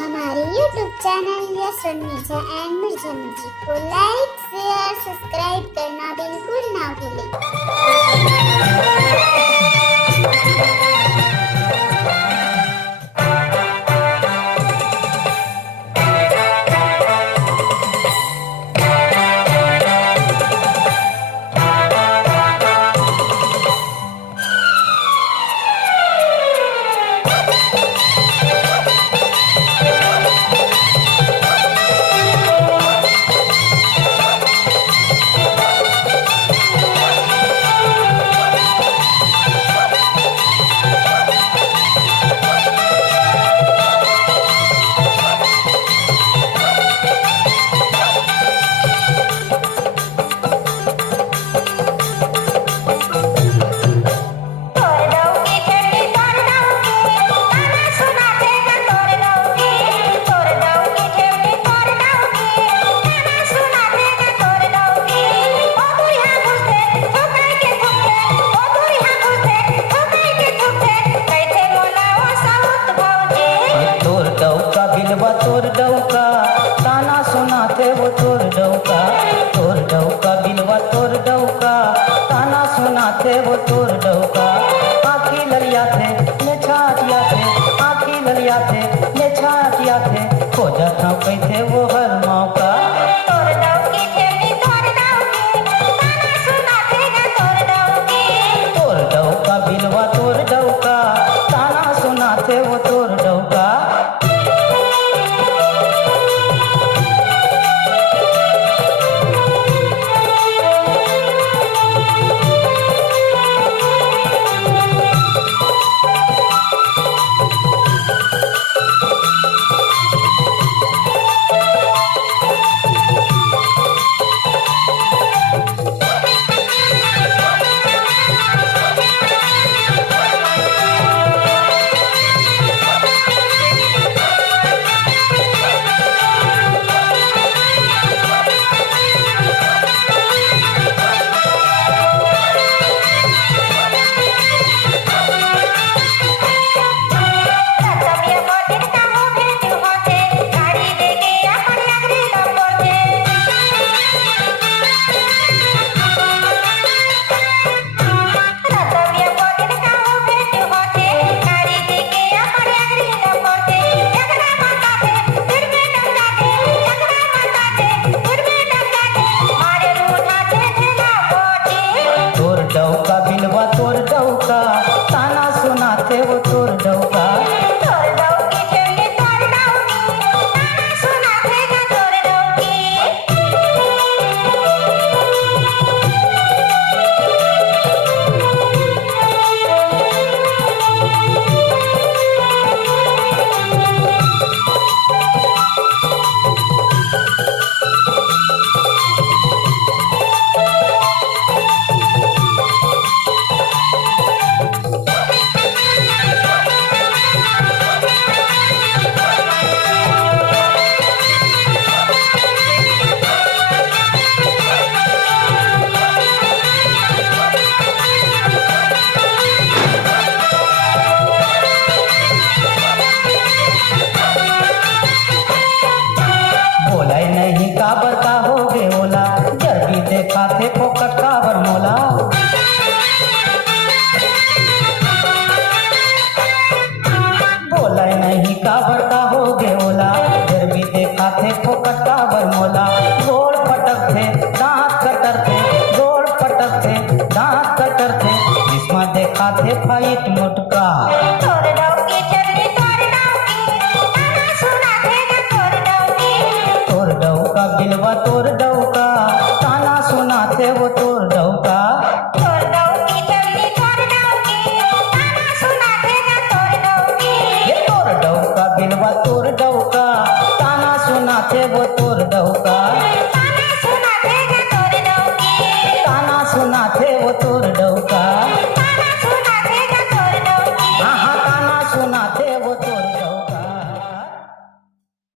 हमारे YouTube channel yes Mirza एंड मिर्जा म्यूजिक को like share subscribe करना बिल्कुल ना भूलें। तोर डौका ताना सुनाते वो तोर डौका बिलवा तोर डौका ताना सुनाते वो तोर डौका आखी ललिया थे ने छाटिया थे आखी ललिया थे ने छाटिया थे खोजा था कैसे वो हर मौका तोर डौका बिलवा तोर डौका ताना सुनाते वो तोर डौका डौका बिलवा तोर डौका ताना सुनाते वो तोर डौका नहीं काबर का हो गे ओला जल्दी देखा थे फोकट काबर मोला बोला नहीं काबर का हो गे ओला जल्दी देखा थे फोकट काबर मोला गोड़ पटक थे दांत कटर थे गोड़ पटक थे दांत कटर थे जिसमें देखा थे फाइट मोटका